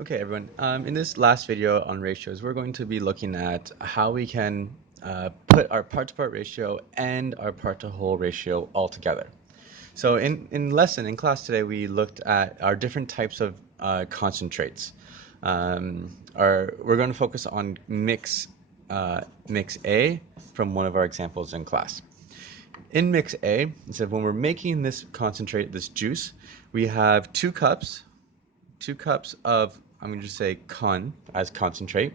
Okay, everyone. In this last video on ratios, we're going to be looking at how we can put our part-to-part ratio and our part-to-whole ratio all together. So in class today, we looked at our different types of concentrates. We're going to focus on mix A from one of our examples in class. In mix A, it said when we're making this concentrate, this juice, we have two cups of, I'm going to just say as concentrate,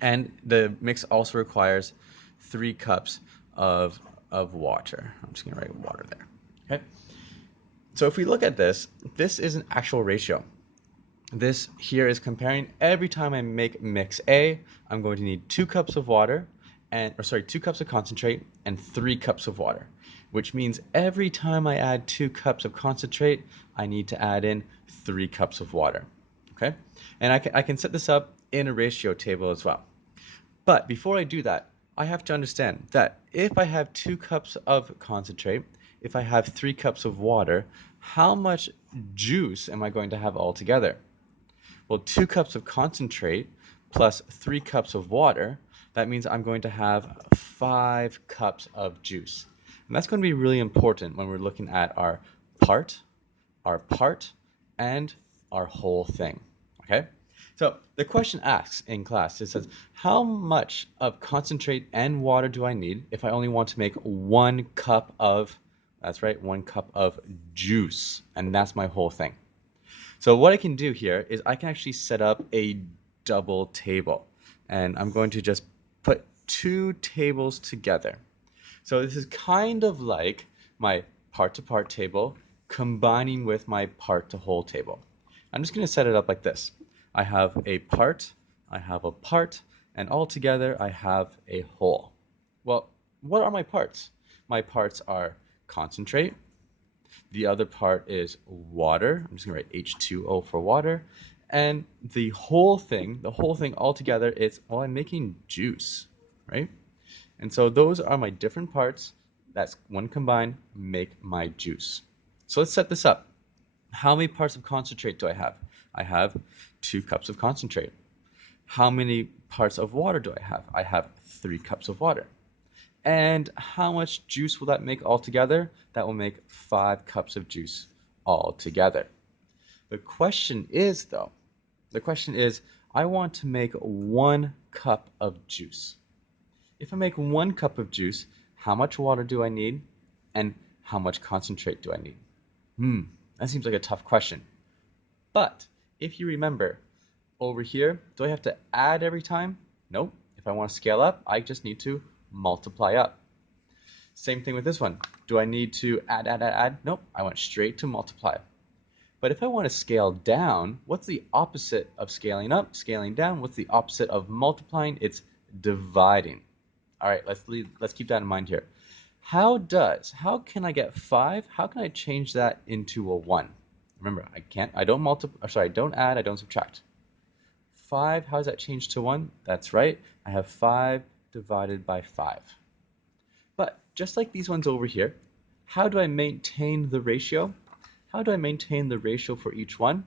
and the mix also requires 3 cups of water. I'm just going to write water there. Okay. So if we look at this, this is an actual ratio. This here is comparing every time I make mix A, I'm going to need 2 cups of water and, or sorry, 2 cups of concentrate and 3 cups of water, which means every time I add 2 cups of concentrate, I need to add in 3 cups of water. Okay? And I can set this up in a ratio table as well. But before I do that, I have to understand that if I have 2 cups of concentrate, if I have 3 cups of water, how much juice am I going to have altogether? Well, 2 cups of concentrate plus 3 cups of water, that means I'm going to have 5 cups of juice. And that's going to be really important when we're looking at part, our part, and our whole thing. Okay? So the question asks in class, it says, how much of concentrate and water do I need if I only want to make 1 cup of, that's right, 1 cup of juice? And that's my whole thing. So what I can do here is I can actually set up a double table. And I'm going to just put 2 tables together. So this is kind of like my part-to-part table combining with my part-to-whole table. I'm just going to set it up like this. I have a part, I have a part, and all together I have a whole. Well, what are my parts? My parts are concentrate. The other part is water. I'm just going to write H2O for water. And the whole thing all together is, well, I'm making juice, right? And so those are my different parts. That's when combined make my juice. So let's set this up. How many parts of concentrate do I have? I have 2 cups of concentrate. How many parts of water do I have? I have 3 cups of water. And how much juice will that make altogether? That will make 5 cups of juice altogether. The question is, though, the question is, I want to make 1 cup of juice. If I make 1 cup of juice, how much water do I need? And how much concentrate do I need? That seems like a tough question. But if you remember, over here, do I have to add every time? Nope. If I want to scale up, I just need to multiply up. Same thing with this one. Do I need to add? Nope. I went straight to multiply. But if I want to scale down, what's the opposite of scaling up? Scaling down, what's the opposite of multiplying? It's dividing. All right, let's keep that in mind here. How can I get 5? How can I change that into a 1? Remember, I don't multiply, sorry, I don't add, I don't subtract. 5, how does that change to 1? That's right, I have 5 divided by 5. But just like these ones over here, how do I maintain the ratio? How do I maintain the ratio for each one?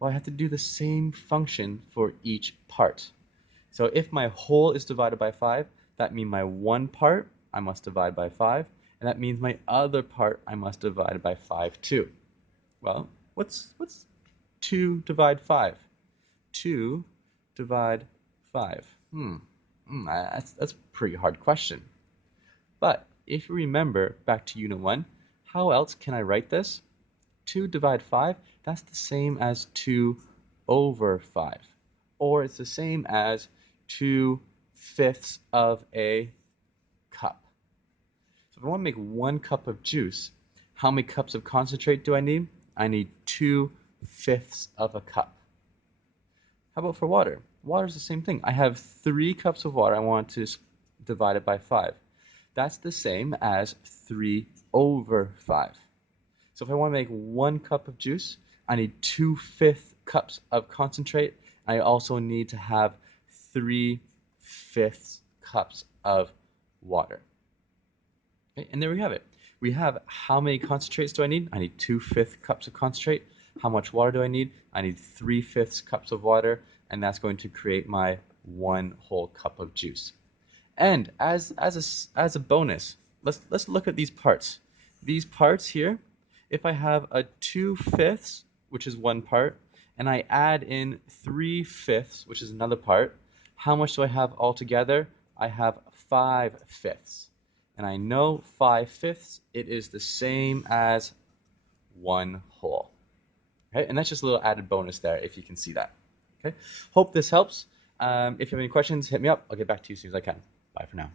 Well, I have to do the same function for each part. So if my whole is divided by 5, that means my one part I must divide by 5, and that means my other part I must divide by 5 too. Well, what's 2 divide 5? 2 divide 5. That's a pretty hard question. But if you remember back to Unit 1, how else can I write this? 2 divide 5, that's the same as 2 over 5. Or it's the same as 2/5 of a cup. So if I want to make 1 cup of juice, how many cups of concentrate do I need? I need 2/5 of a cup. How about for water? Water is the same thing. I have 3 cups of water. I want to divide it by 5. That's the same as 3 over 5. So if I want to make 1 cup of juice, I need 2/5 cups of concentrate. I also need to have 3/5 cups of water. Okay, and there we have it. We have how many concentrates do I need? I need 2/5 cups of concentrate. How much water do I need? I need 3/5 cups of water, and that's going to create my 1 whole cup of juice. And as a bonus, let's look at these parts. These parts here, if I have a 2/5, which is 1 part, and I add in 3/5, which is another part, how much do I have altogether? I have 5/5. And I know 5/5, it is the same as 1 whole. Okay, and that's just a little added bonus there if you can see that. Okay, hope this helps. If you have any questions, hit me up. I'll get back to you as soon as I can. Bye for now.